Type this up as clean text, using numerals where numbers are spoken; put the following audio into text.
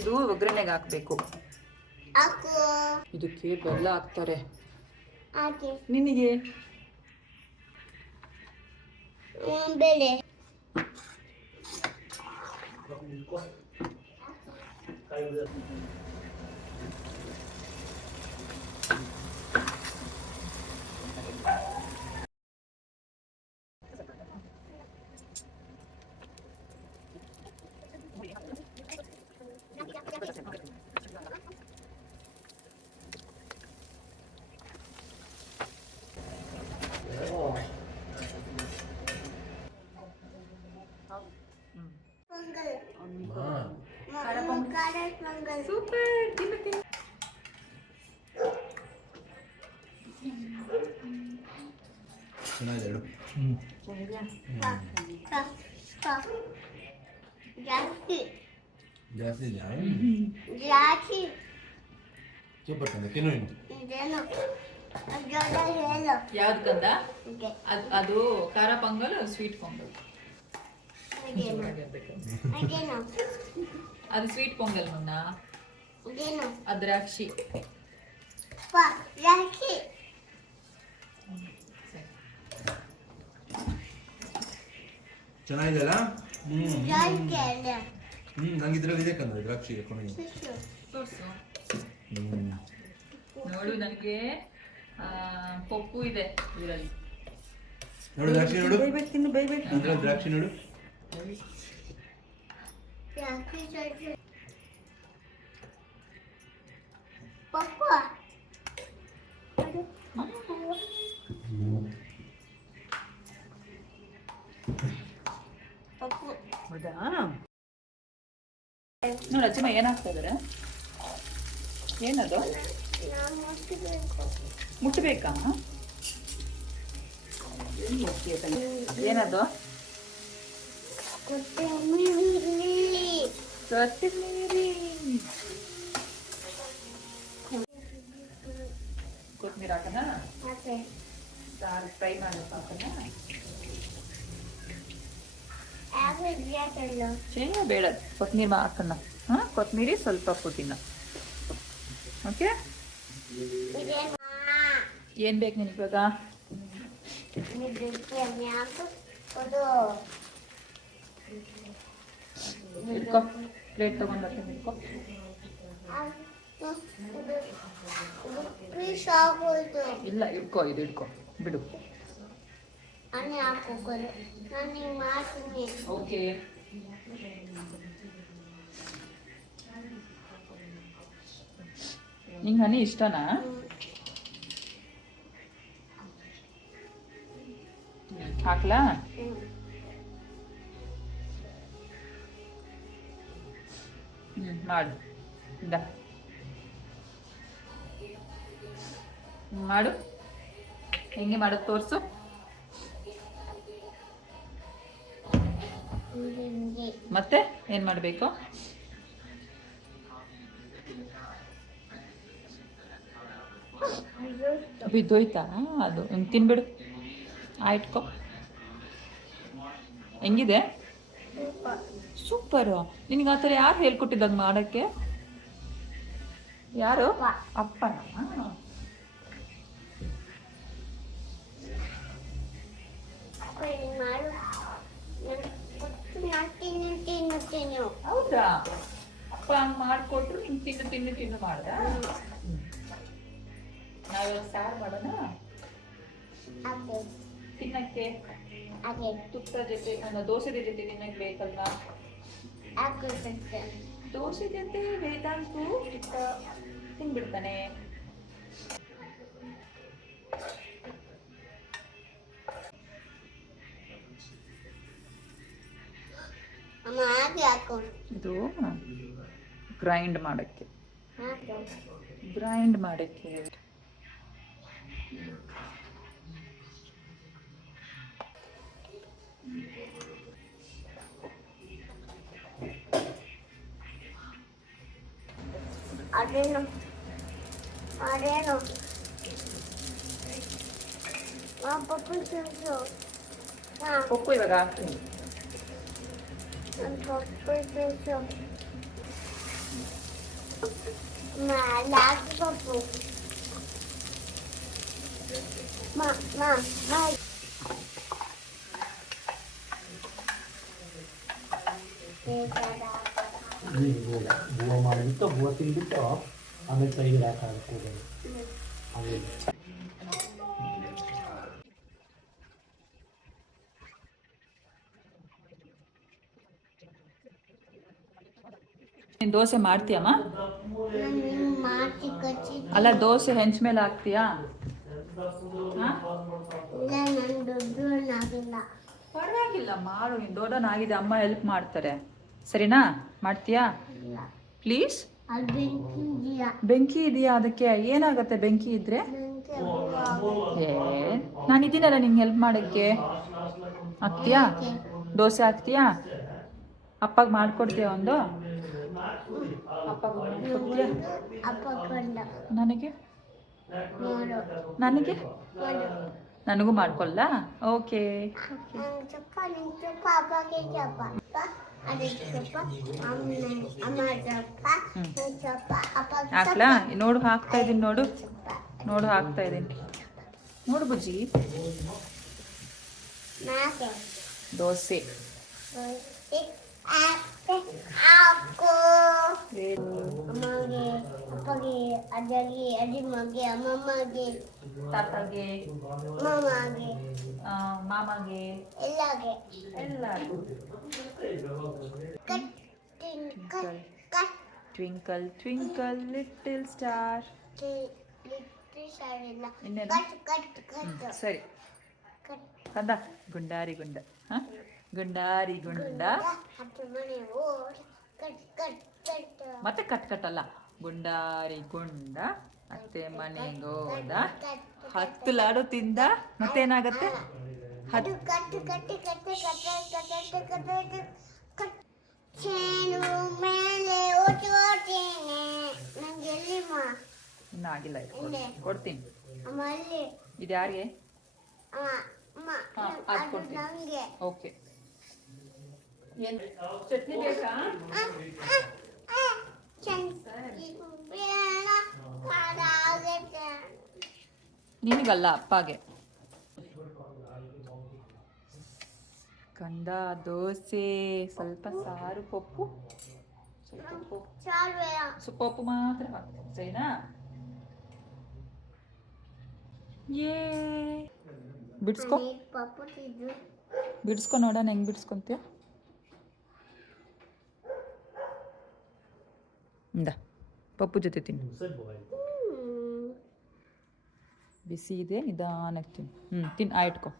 ಇದು ಒಗ್ಗರಣೆಗೆ ಹಾಕಬೇಕು. ಇದಕ್ಕೆ ಬೆಲ್ಲ ಹಾಕ್ತಾರೆ. ನಿನಗೆ ಬೆಲೆ ಸೂಪರ್. ತಿನ್ನು ತಿನ್ನು. ಚೆನ್ನಾಗಿದೆ. ಜಾಸ್ತಿ ಜಾಸ್ತಿ ಸೂಪರ್ ಕಂದ ತಿನ್ನು ಇನ್ನು. ಯಾವ್ದು ಕಂದ? ಅದು ಖಾರ ಪೊಂಗಲ್, ಸ್ವೀಟ್ ಪೊಂಗಲ್. ಅದು ಸ್ವೀಟ್ ಪೊಂಗಲ್ ಮುನ್ನ, ಅದು ದ್ರಾಕ್ಷಿ. ಚೆನ್ನಾಗಿದೆಯಲ್ಲ? ನಂಗೆ ಇದ್ರಲ್ಲಿ ಇದೆ ಕಂದ ದ್ರಾಕ್ಷಿ. ನೋಡು, ನನಗೆ ಪಪ್ಪು ಇದೆ ಇದರಲ್ಲಿ. ನೋಡು ದ್ರಾಕ್ಷಿ ನೋಡು. ಬೈಬೇಕು. ದ್ರಾಕ್ಷಿ ನೋಡು. ಹೌದಾ? ನೋಡು ಅಜ್ಜಮ್ಮ ಏನಾಗ್ತಾ ಇದಾರೆ. ಏನದು? ಮುಟ್ಟಬೇಕಾ? ಏನದು? ಕೊತ್ತಂಬರಿ ಹಾಕನ? ಸಾರು ಫ್ರೈ ಮಾಡಬೇಕು ಹಾಕನ? ಶೇಂಗಾ ಬೇಡ, ಕೊತ್ತಂಬರಿ ಹಾಕೋಣ. ಕೊತ್ತಂಬರಿ ಸ್ವಲ್ಪ ಪುದೀನ. ಓಕೆ, ಏನು ಬೇಕು ನಿನಗೆ ಇವಾಗ? ಇಟ್ಕೋ, ಪ್ಲೇಟ್ ತಗೊಂಡ್ಬರ್ತೀನಿ. ಇಟ್ಕೋ. ಇಲ್ಲ, ಇಟ್ಕೋ, ಇದು ಇಟ್ಕೋ, ಬಿಡು. ಓಕೆ. ನಿಂಗೆ ಹನಿ ಇಷ್ಟನಾ? ಹಾಕ್ಲಾ? ಮಾಡು. ಮಾಡು. ಹೆಂಗೆ ಮಾಡೋದು ತೋರಿಸು. ಮತ್ತೆ ಏನು ಮಾಡಬೇಕು? ಬಿದ್ದೋಯ್ತಾ? ಅದು ತಿನ್ಬಿಡು. ಆಯ್ಟ್ಕೊ. ಹೆಂಗಿದೆ? ಸೂಪರು. ನಿನಗೆ ಆ ಥರ ಯಾರು ಹೇಳ್ಕೊಟ್ಟಿದ್ದಂಗೆ ಮಾಡೋಕ್ಕೆ? ಯಾರು? ಅಪ್ಪನ? ಹೌದಾ? ಅಪ್ಪ ಹಂಗೆ ಮಾಡಿಕೊಟ್ರು ನೀನು ತಿನ್ನು ಮಾಡ್ದ? ನಾವಿವಾಗ ಸಾರು ಮಾಡೋಣ ತಿನ್ನಕ್ಕೆ. ತುಪ್ಪ ಜೊತೆ ದೋಸೆ ಜೊತೆ ತಿನ್ನಕ್ಕೆ ಬೇಕಲ್ವಾ? ದೋಸೆ ಜೊತೆ ವೇದಾಂತು ತುಪ್ಪ ತಿನ್ಬಿಡ್ತಾನೆ. ಇದು ಗ್ರೈಂಡ್ ಮಾಡಕ್ಕೆ. ಅದೇನು ಪಪ್ಪು ಇವಾಗ ಹಾಕ್ತೀನಿ. ಲಾಸ್ಟ್ ಪಪ್ಪು ಮಾ ಮಾ ಮಾ ಬೂವ ಮಾಡಿಬಿಟ್ಟು ಬೂವ ತಿಂದ್ಬಿಟ್ಟು ಆಮೇಲೆ ಕೈಗೆ ಹಾಕೋದು ಕೂದಲು ಆಮೇಲೆ ನೀನು ದೋಸೆ ಮಾಡ್ತೀಯಮ್ಮ? ನಾನು ಮಾತಿ ಕಚ್ಚಿ ಅಲ್ಲ ದೋಸೆ ಹೆಂಚ ಮೇಲೆ ಹಾಕ್ತೀಯಾ? ಹಾ? ಇಲ್ಲ ನಾನು ದೊಡ್ಡವನಾಗಿಲ್ಲ ಪರವಾಗಿಲ್ಲ ಮಾಡು, ನೀನು ದೊಡ್ಡವನಾಗಿದೆ, ಅಮ್ಮ ಹೆಲ್ಪ್ ಮಾಡ್ತಾರೆ. ಸರಿನಾ? ಮಾಡ್ತೀಯಾ? ಇಲ್ಲ ಪ್ಲೀಸ್. ಅಲ್ಲಿ ಬೆಂಕಿ ಇದೆಯಾ ಬೆಂಕಿ ಇದೆಯಾ? ಅದಕ್ಕೆ ಏನಾಗುತ್ತೆ ಬೆಂಕಿ ಇದ್ರೆ? ಬೆಂಕಿ ಆಗುತ್ತೆ. ನಾನಿದ್ದೀನಲ್ಲ ನಿಂಗೆ ಹೆಲ್ಪ್ ಮಾಡೋಕ್ಕೆ. ಹಾಕ್ತೀಯಾ? ದೋಸೆ ಹಾಕ್ತೀಯಾ? ಅಪ್ಪಗೆ ಮಾಡ್ಕೊಡ್ತೀಯ ಒಂದು? ಅಪ್ಪಗೆ ಮಾಡ್ಕೊಡ್ತೀಯಾ? ಅಪ್ಪ ಕಂಡ ನನಗೆ? ನೋಡು ನನಗೆ? ನೋಡು ನನಗೂ ಮಾಡ್ಕೊಲ್ಲ? ಓಕೆ. ನಂಗೆ ಚಪ್ಪ ಅಪ್ಪಗೆ ಚಪ್ಪ ಅದಕ್ಕೆ ಚಪ್ಪ ಅಮ್ಮ ಚಪ್ಪ ನಂಗೆ ಚಪ್ಪ ಅಪ್ಪ ಹಾಕ್ಲಾ? ನೋಡು ಹಾಕ್ತಾ ಇದ್ದೀನಿ, ನೋಡು ಚಪ್ಪ ನೋಡು ಹಾಕ್ತಾ ಇದ್ದೀನಿ, ನೋಡು ಬುಜ್ಜಿ. ನಾಕೆ ದೋಸೆ. ಹಾಕು ಅಮ್ಮಗೆ ಅಪ್ಪಗೆ ಅಜ್ಜಗೆ ಅಜ್ಜಿಮ್ಮಗೆ ಅಮ್ಮಮ್ಮಗೆ ತಾತಗೆ, ಮಾಮಗೆ ಮಾಮಗೆ, ಎಲ್ಲಗೆ ಎಲ್ಲರಿಗೂ. Cut cut cut twinkle twinkle little star. ಇಲ್ಲ ಇನ್ನೇನು? ಕಟ್ ಕಟ್ ಕಟ್ ಸರಿ ಕಟ್ ಕಂದ. ಗುಂಡಾರಿ ಗುಂಡ. ಹಾಂ, ಗುಂಡಾರಿ ಗುಂಡ. ಹತ್ತು ಮನೆ ಓಡ್ ಕಟ್ ಕಟ್ ಕಟ್ ಮತ್ತೆ ಕಟ್ ಕಟ್ಟಲ್ಲ. ಗುಂಡಾರಿ ಗುಂಡ ಅತ್ತೆ ಮನೆಗೋದ, 10 ಲಾಡು ತಿಂದ. ಮತ್ತೇನಾಗತ್ತೆ? ಅದು cut cut cut cut cut cut cut chain ಮೇಲೆ ಓಡ್ತೀನಿ ನಂಗೆ ಎಲ್ಲಿಮ್ಮ ಇನ್ನೂ ಆಗಿಲ್ಲ, ಇಲ್ಲೇ. ಕೊಡ್ತೀನಿ. ಅಮ್ಮ ಅಲ್ಲಿ ಇದು ಯಾರಿಗೆ? ಅಮ್ಮ ಅಮ್ಮ ಹಾಂ, ಅದು ಅದು ಕೊಡ್ತೀನಿ. ನಂಗೆ ಓಕೆ. ಏನು ಚಟ್ನಿ ಬೇಕಾ? ನಿನಗಲ್ಲ, ಅಪ್ಪಗೆ. ಕಂದ ದೋಸೆ, ಸ್ವಲ್ಪ ಸಾರು, ಪಪ್ಪು, ಸ್ವಲ್ಪ ಪಪ್ಪು ಮಾತ್ರ ಹಾಕ್ತೀನಿ. ಸರಿನಾ? ಏ ಬಿಡಿಸ್ಕೊ, ಬಿಡಿಸ್ಕೊ ನೋಡೋಣ ಹೆಂಗೆ ಬಿಡಿಸ್ಕೊಂತೀಯ. ಇಂದ ಪಪ್ಪು ಜೊತೆ ತಿನ್ನು. ಬಿಸಿ ಇದೆ, ನಿಧಾನಕ್ಕೆ ತಿನ್ನು. ತಿನ್ನು, ಇಟ್ಕೊ.